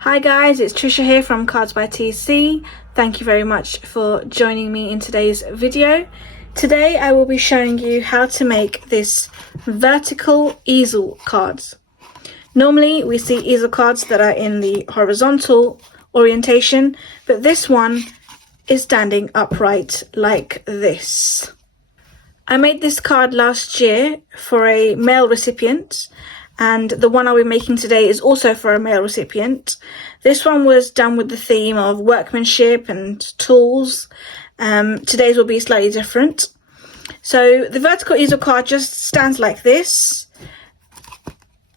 Hi guys, it's Trisha here from Cards by TC. Thank you very much for joining me in today's video. Today I will be showing you how to make this vertical easel cards. Normally we see easel cards that are in the horizontal orientation, but this one is standing upright like this. I made this card last year for a male recipient, and the one I'll be making today is also for a male recipient. This one was done with the theme of workmanship and tools. Today's will be slightly different. So the vertical easel card just stands like this,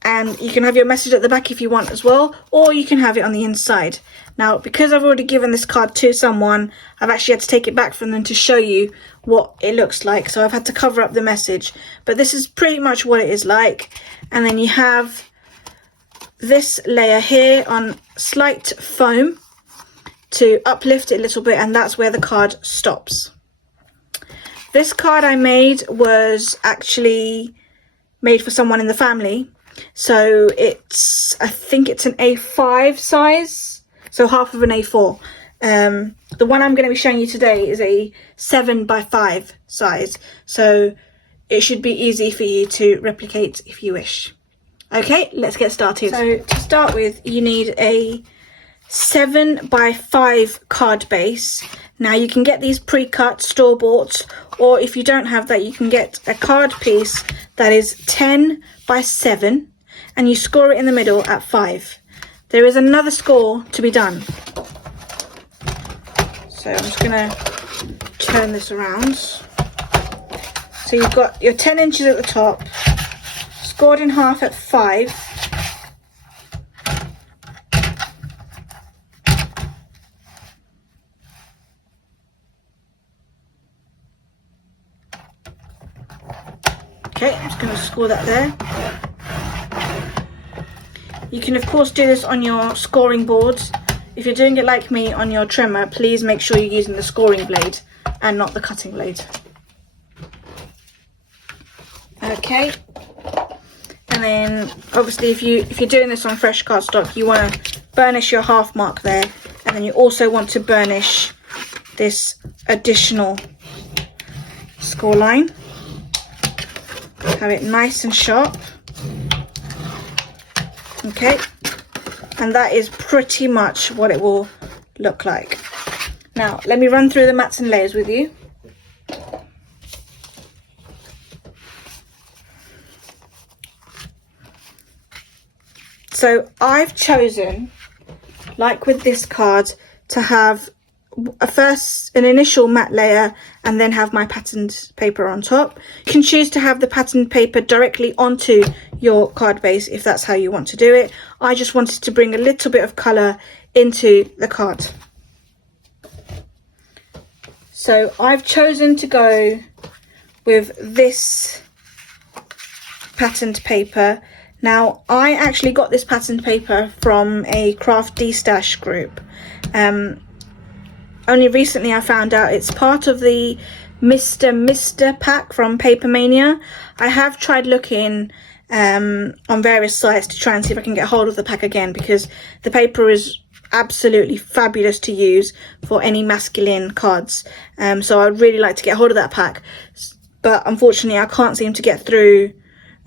and you can have your message at the back if you want as well, or you can have it on the inside. Now, because I've already given this card to someone, I've actually had to take it back from them to show you what it looks like. So I've had to cover up the message, but this is pretty much what it is like. And then you have this layer here on slight foam to uplift it a little bit, and that's where the card stops. This card I made was actually made for someone in the family. So I think it's an A5 size, so half of an A4. The one I'm going to be showing you today is a 7x5 size, so it should be easy for you to replicate if you wish. Okay, let's get started. So to start with, you need a 7x5 card base. Now you can get these pre-cut, store-bought, or if you don't have that, you can get a card piece that is 10x7, and you score it in the middle at 5. There is another score to be done. So I'm just going to turn this around. So you've got your 10 inches at the top, scored in half at 5. Okay, I'm just going to score that there. You can of course do this on your scoring boards. If you're doing it like me on your trimmer, please make sure you're using the scoring blade and not the cutting blade. Okay, and then obviously if you're doing this on fresh cardstock, you want to burnish your half mark there, and then you also want to burnish this additional score line. Have it nice and sharp. Okay, and that is pretty much what it will look like. Now let me run through the mats and layers with you. So I've chosen, like with this card, to have an initial matte layer and then have my patterned paper on top. You can choose to have the patterned paper directly onto your card base if that's how you want to do it. I just wanted to bring a little bit of colour into the card. So I've chosen to go with this patterned paper. Now, I actually got this patterned paper from a craft D-stash group. Only recently I found out it's part of the Mr. pack from Papermania. I have tried looking on various sites to try and see if I can get hold of the pack again, because the paper is absolutely fabulous to use for any masculine cards. So I'd really like to get hold of that pack, but unfortunately I can't seem to get through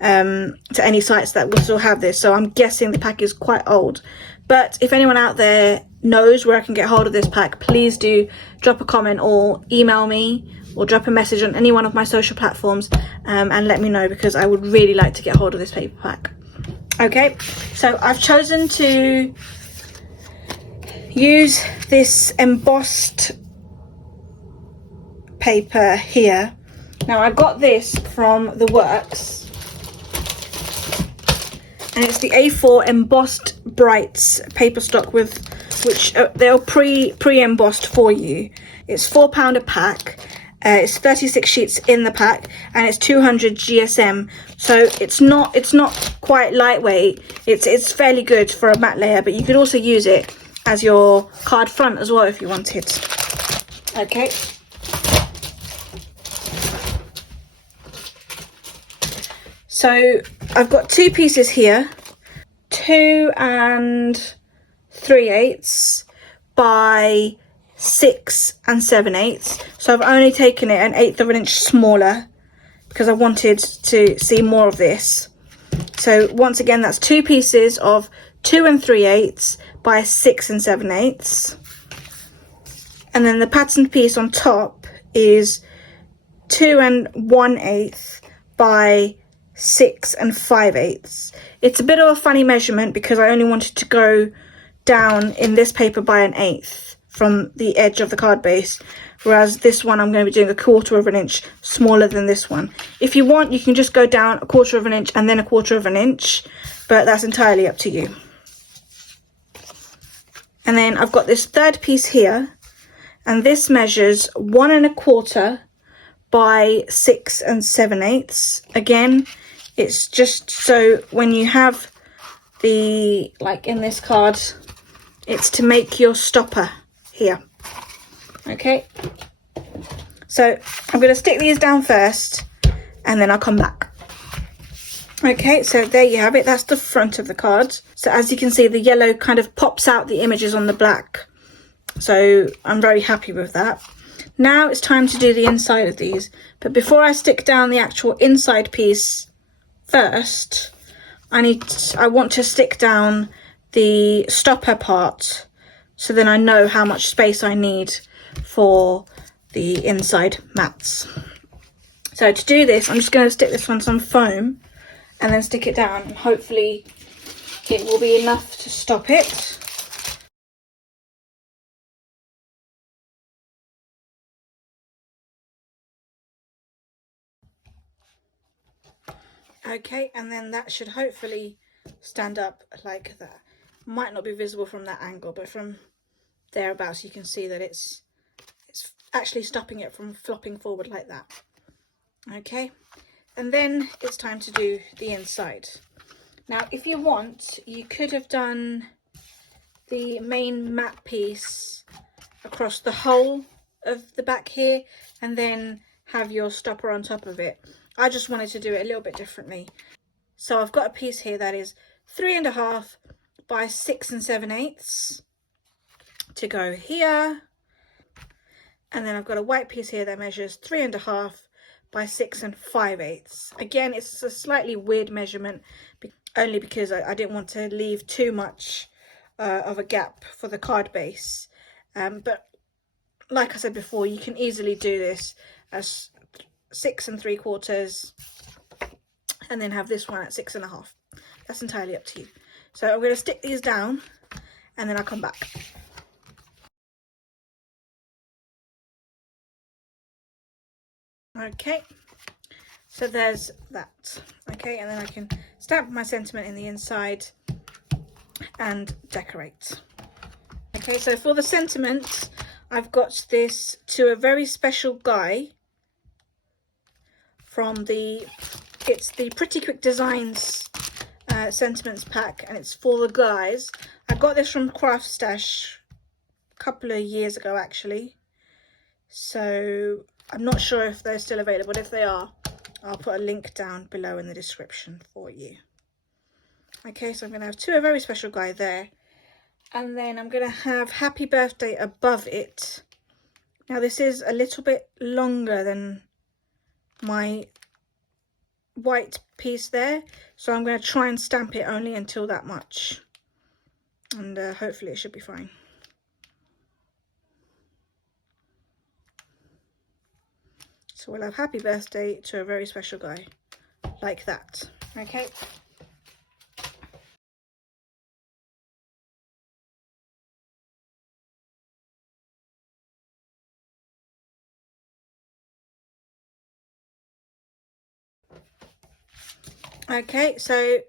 to any sites that will still have this, so I'm guessing the pack is quite old. But if anyone out there knows where I can get hold of this pack, please do drop a comment or email me or drop a message on any one of my social platforms and let me know, because I would really like to get hold of this paper pack. Okay, so I've chosen to use this embossed paper here. Now I got this from the Works, and it's the A4 embossed brights paper stock, with which they're pre-embossed for you. It's £4 a pack. It's 36 sheets in the pack, and it's 200 GSM. So it's not quite lightweight. It's fairly good for a matte layer, but you could also use it as your card front as well if you wanted. Okay. So I've got two pieces here, 2 and 3/8 by 6 7/8. So I've only taken it 1/8 of an inch smaller because I wanted to see more of this. So once again, that's 2 pieces of 2 3/8 by 6 7/8. And then the patterned piece on top is 2 1/8 by 6 5/8. It's a bit of a funny measurement because I only wanted to go down in this paper by 1/8 from the edge of the card base, whereas this one I'm going to be doing 1/4 of an inch smaller than this one. If you want, you can just go down 1/4 of an inch and then 1/4 of an inch, but that's entirely up to you. And then I've got this third piece here, and this measures 1 1/4 by 6 7/8. Again, it's just so when you have the, like in this card, it's to make your stopper here. Okay, so I'm going to stick these down first and then I'll come back. Okay, so there you have it. That's the front of the card. So as you can see, the yellow kind of pops out the images on the black, so I'm very happy with that. Now it's time to do the inside of these, but before I stick down the actual inside piece first, I want to stick down the stopper part, so then I know how much space I need for the inside mats. So to do this, I'm just going to stick this on some foam and then stick it down, and hopefully it will be enough to stop it. Okay, and then that should hopefully stand up like that. Might not be visible from that angle, but from thereabouts you can see that it's actually stopping it from flopping forward like that. Okay, and then it's time to do the inside. Now if you want, you could have done the main mat piece across the whole of the back here and then have your stopper on top of it. I just wanted to do it a little bit differently. So I've got a piece here that is 3 1/2 by 6 7/8 to go here. And then I've got a white piece here that measures 3 1/2 by 6 5/8. Again, it's a slightly weird measurement, only because I didn't want to leave too much of a gap for the card base. But like I said before, you can easily do this as 6 3/4 and then have this one at 6 1/2. That's entirely up to you. So I'm going to stick these down and then I'll come back. Okay, so there's that. Okay, and then I can stamp my sentiment in the inside and decorate. Okay, so for the sentiment, I've got this To a Very Special Guy from it's the Pretty Quick Designs sentiments pack, and it's for the guys. I got this from Craft Stash a couple of years ago actually, so I'm not sure if they're still available. If they are, I'll put a link down below in the description for you. Okay, so I'm going to have To a Very Special Guy there, and then I'm going to have Happy Birthday above it. Now this is a little bit longer than my white piece there, so I'm going to try and stamp it only until that much, and hopefully it should be fine. So we'll have Happy Birthday To a Very Special Guy like that. Okay, okay, so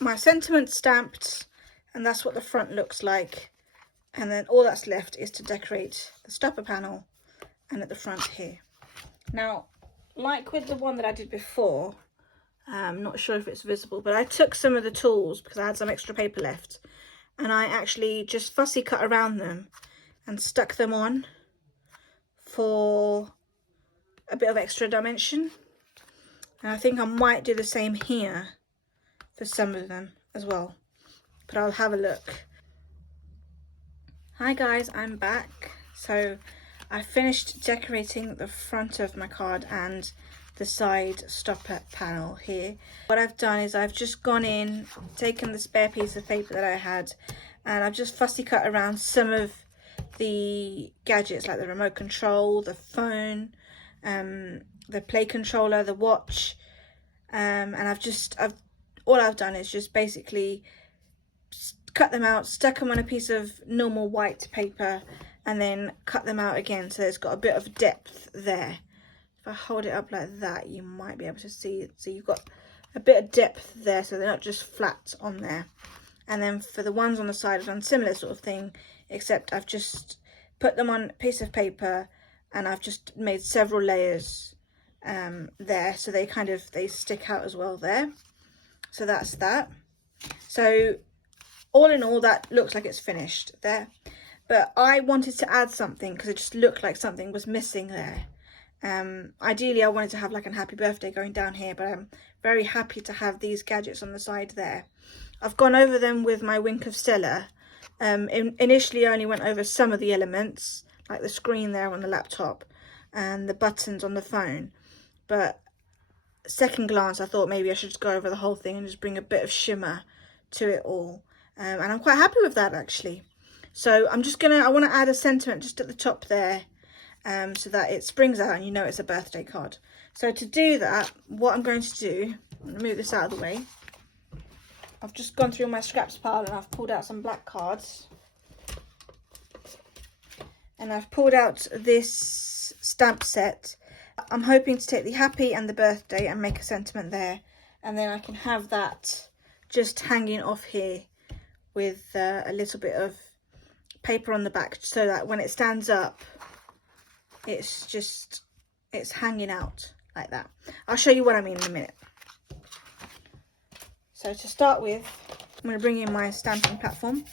my sentiment stamped, and that's what the front looks like, and then all that's left is to decorate the stopper panel and at the front here. Now, like with the one that I did before, I'm not sure if it's visible, but I took some of the tools because I had some extra paper left, and I actually just fussy cut around them and stuck them on for a bit of extra dimension. And I think I might do the same here for some of them as well, but I'll have a look. Hi guys, I'm back. So I finished decorating the front of my card and the side stopper panel here. What I've done is I've just gone in, taken the spare piece of paper that I had, and I've just fussy cut around some of the gadgets like the remote control, the phone, the play controller, the watch, and all I've done is just basically cut them out, stuck them on a piece of normal white paper, and then cut them out again so it's got a bit of depth there. If I hold it up like that, you might be able to see it. So you've got a bit of depth there, so they're not just flat on there. And then for the ones on the side, I've done similar sort of thing, except I've just put them on a piece of paper and I've just made several layers there, so they stick out as well there. So that's that. So all in all, that looks like it's finished there, but I wanted to add something because it just looked like something was missing there. Ideally I wanted to have like a happy birthday going down here, but I'm very happy to have these gadgets on the side there. I've gone over them with my Wink of Stella. Initially I only went over some of the elements, like the screen there on the laptop and the buttons on the phone, but second glance I thought maybe I should just go over the whole thing and just bring a bit of shimmer to it all. And I'm quite happy with that actually. So I want to add a sentiment just at the top there, so that it springs out and you know it's a birthday card. So to do that, what I'm going to do, I'm going to move this out of the way. I've just gone through my scraps pile and I've pulled out some black cards. And I've pulled out this stamp set. I'm hoping to take the happy and the birthday and make a sentiment there. And then I can have that just hanging off here with a little bit of paper on the back, so that when it stands up, it's hanging out like that. I'll show you what I mean in a minute. So to start with, I'm going to bring in my stamping platform.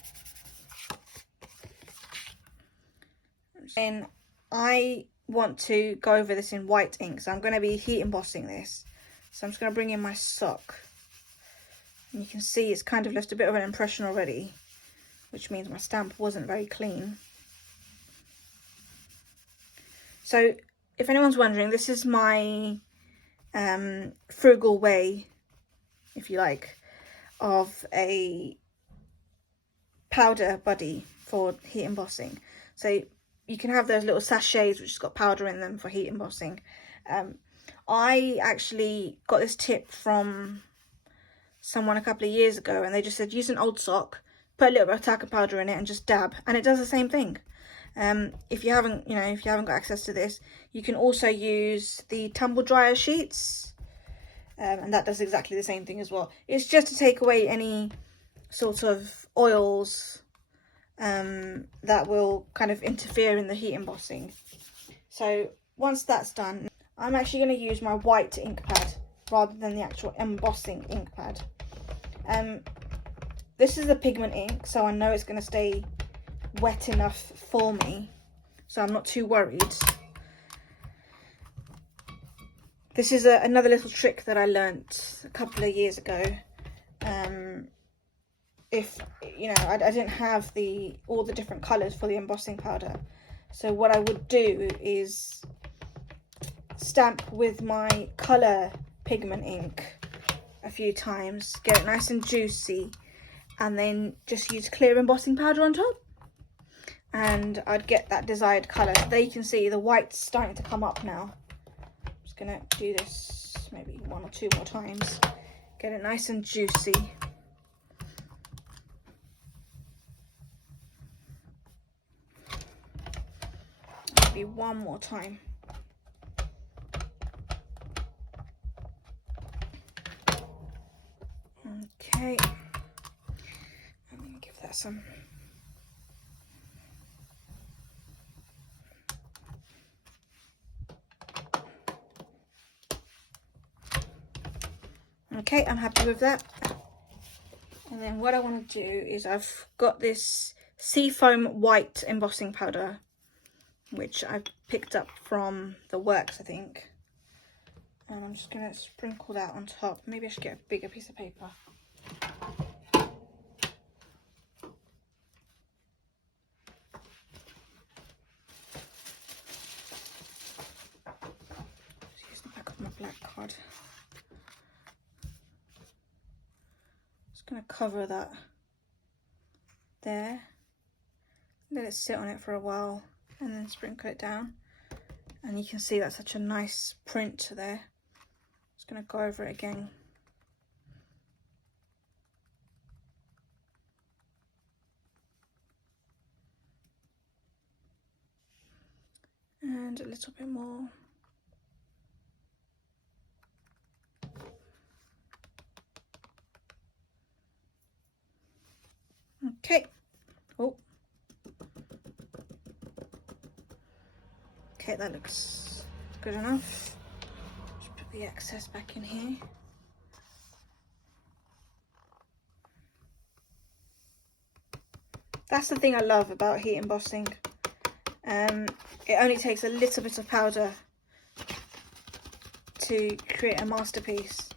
And I want to go over this in white ink, so I'm going to be heat embossing this. So I'm just going to bring in my sock. And you can see it's kind of left a bit of an impression already, which means my stamp wasn't very clean. So if anyone's wondering, this is my frugal way, if you like, of a powder buddy for heat embossing. So you can have those little sachets which has got powder in them for heat embossing. I actually got this tip from someone a couple of years ago, and they just said use an old sock, put a little bit of talcum powder in it and just dab, and it does the same thing. If you haven't got access to this, you can also use the tumble dryer sheets, and that does exactly the same thing as well. It's just to take away any sort of oils that will kind of interfere in the heat embossing. So once that's done, I'm actually going to use my white ink pad rather than the actual embossing ink pad. This is a pigment ink, so I know it's going to stay wet enough for me, so I'm not too worried. This is another little trick that I learnt a couple of years ago. If I didn't have all the different colours for the embossing powder, so what I would do is stamp with my colour pigment ink a few times, get it nice and juicy, and then just use clear embossing powder on top, and I'd get that desired colour. So there you can see the white's starting to come up now. I'm just going to do this maybe 1 or 2 more times, get it nice and juicy. Maybe 1 more time. Okay, I'm going to give that some. Okay, I'm happy with that. And then what I want to do is I've got this seafoam white embossing powder, which I picked up from the Works, I think. And I'm just going to sprinkle that on top. Maybe I should get a bigger piece of paper. card. Just going to cover that there, let it sit on it for a while, and then sprinkle it down. And you can see that's such a nice print there. Just going to go over it again. And a little bit more. Okay. Oh. Okay, that looks good enough. Just put the excess back in here. That's the thing I love about heat embossing. It only takes a little bit of powder to create a masterpiece,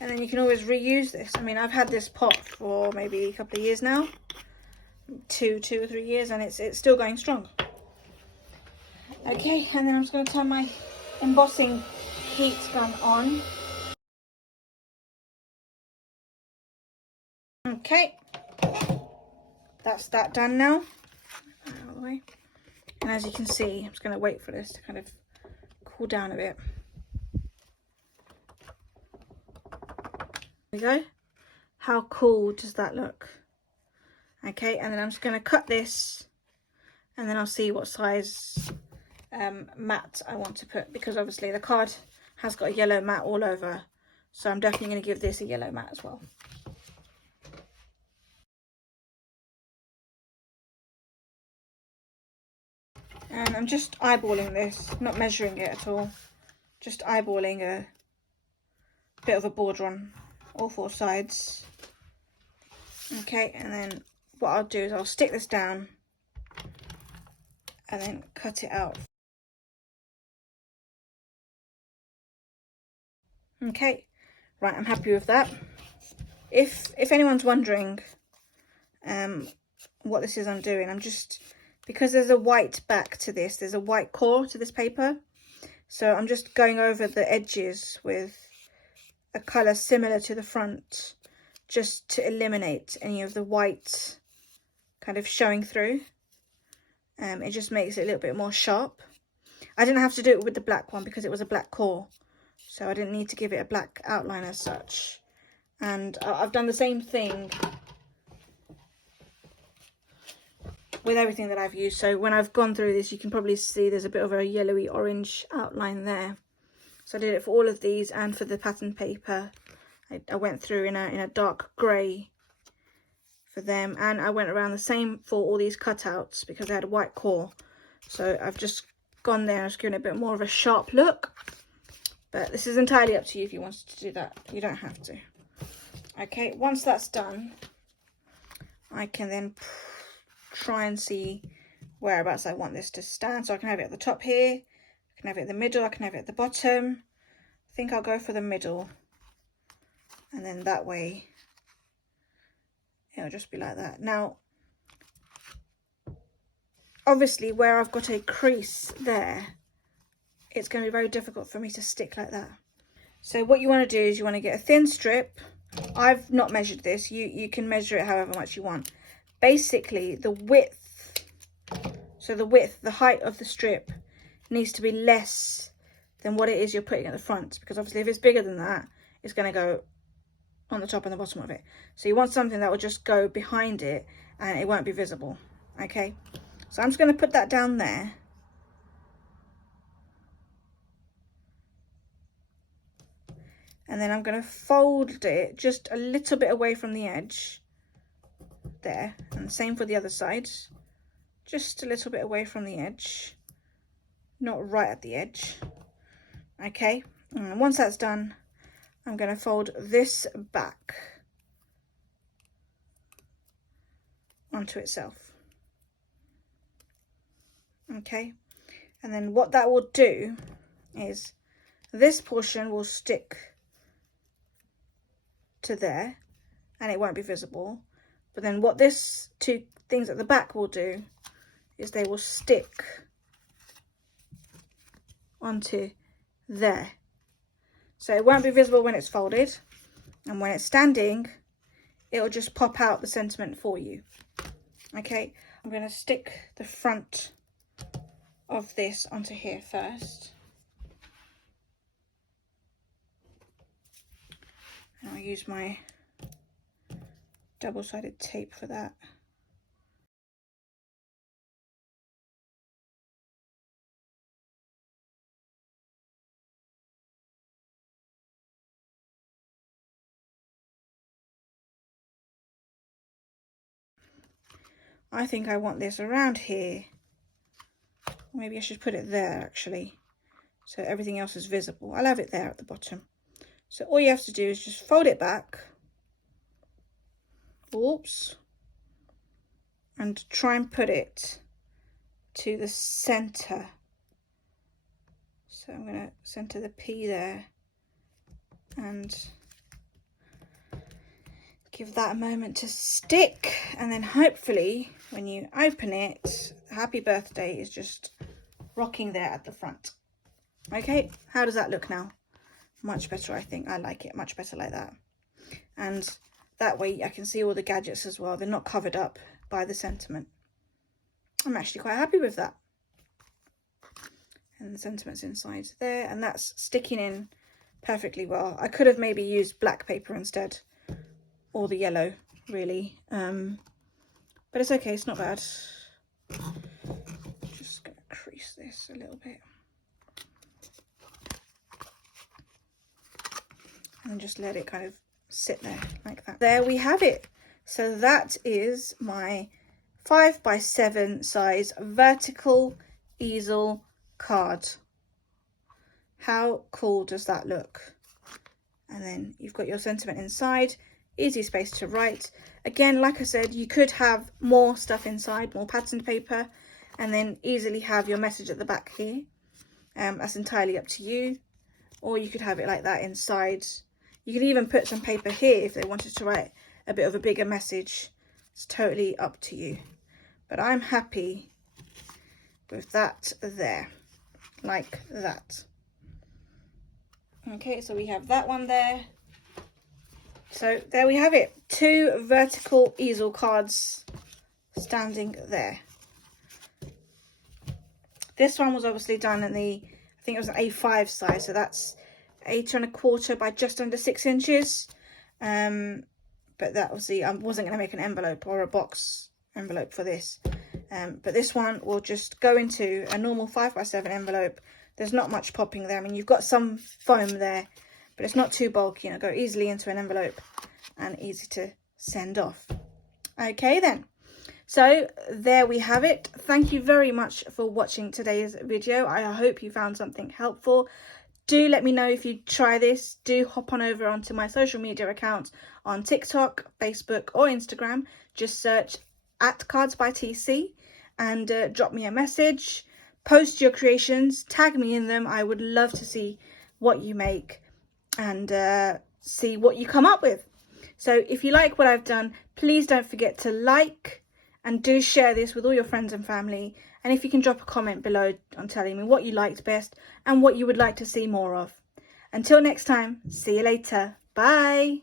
and then you can always reuse this. I mean, I've had this pot for maybe a couple of years now, two or 3 years, and it's still going strong. Okay, and then I'm just going to turn my embossing heat gun on. Okay, that's that done now. Out of the way. And as you can see, I'm just going to wait for this to kind of cool down a bit. There we go. How cool does that look? Okay, and then I'm just going to cut this, and then I'll see what size mat I want to put, because obviously the card has got a yellow mat all over, so I'm definitely going to give this a yellow mat as well. And I'm just eyeballing this, not measuring it at all, just eyeballing a bit of a border on all 4 sides. Okay, and then what I'll do is I'll stick this down and then cut it out. Okay, right, I'm happy with that. If anyone's wondering what this is I'm doing, I'm just, because there's a white back to this, there's a white core to this paper, so I'm just going over the edges with a colour similar to the front, just to eliminate any of the white kind of showing through. It just makes it a little bit more sharp. I didn't have to do it with the black one because it was a black core, so I didn't need to give it a black outline as such. And I've done the same thing with everything that I've used. So when I've gone through this, you can probably see there's a bit of a yellowy orange outline there. So I did it for all of these, and for the pattern paper I went through in a dark grey for them, and I went around the same for all these cutouts because they had a white core. So I've just gone there and just given it a bit more of a sharp look, but this is entirely up to you if you wanted to do that. You don't have to. Okay, once that's done, I can then try and see whereabouts I want this to stand. So I can have it at the top here, I can have it in the middle, I can have it at the bottom. I think I'll go for the middle, and then that way it'll just be like that. Now obviously where I've got a crease there, it's going to be very difficult for me to stick like that. So what you want to do is you want to get a thin strip. I've not measured this, you can measure it however much you want. Basically the width, so the height of the strip needs to be less than what it is you're putting at the front, because obviously if it's bigger than that, it's going to go on the top and the bottom of it. So you want something that will just go behind it and it won't be visible. Okay, so I'm just going to put that down there. And then I'm going to fold it just a little bit away from the edge there, and the same for the other side, just a little bit away from the edge, not right at the edge. Okay, and once that's done, I'm going to fold this back onto itself. Okay, and then what that will do is this portion will stick to there and it won't be visible, but then what this 2 things at the back will do is they will stick onto there. So it won't be visible when it's folded, and when it's standing, it'll just pop out the sentiment for you. Okay, I'm going to stick the front of this onto here first. And I'll use my double-sided tape for that. I think I want this around here. Maybe I should put it there actually, so everything else is visible. I'll have it there at the bottom. So all you have to do is just fold it back. Oops. And try and put it to the center. So I'm going to center the P there and give that a moment to stick, and then hopefully when you open it, happy birthday is just rocking there at the front. Okay, how does that look now? Much better, I think. I like it much better like that. And that way I can see all the gadgets as well. They're not covered up by the sentiment. I'm actually quite happy with that. And the sentiment's inside there, and that's sticking in perfectly well. I could have maybe used black paper instead, or the yellow, really. But it's okay, it's not bad. Just gonna crease this a little bit. And just let it kind of sit there like that. There we have it. So that is my 5x7 size vertical easel card. How cool does that look? And then you've got your sentiment inside, easy space to write. Again, like I said, you could have more stuff inside, more patterned paper, and then easily have your message at the back here. That's entirely up to you. Or you could have it like that inside. You could even put some paper here if they wanted to write a bit of a bigger message. It's totally up to you. But I'm happy with that there, like that. Okay, so we have that one there. So there we have it. 2 vertical easel cards standing there. This one was obviously done in the, I think it was an A5 size, so that's 8¼ by just under 6 inches. But that obviously, I wasn't going to make an envelope or a box envelope for this. But this one will just go into a normal 5x7 envelope. There's not much popping there. I mean, you've got some foam there, but it's not too bulky, and it'll go easily into an envelope and easy to send off. Okay then. So there we have it. Thank you very much for watching today's video. I hope you found something helpful. Do let me know if you try this. Do hop on over onto my social media accounts on TikTok, Facebook or Instagram. Just search @cardsbytc and drop me a message. Post your creations, tag me in them. I would love to see what you make and see what you come up with. So if you like what I've done, please don't forget to like and do share this with all your friends and family. And if you can drop a comment below on telling me what you liked best and what you would like to see more of. Until next time, see you later. Bye.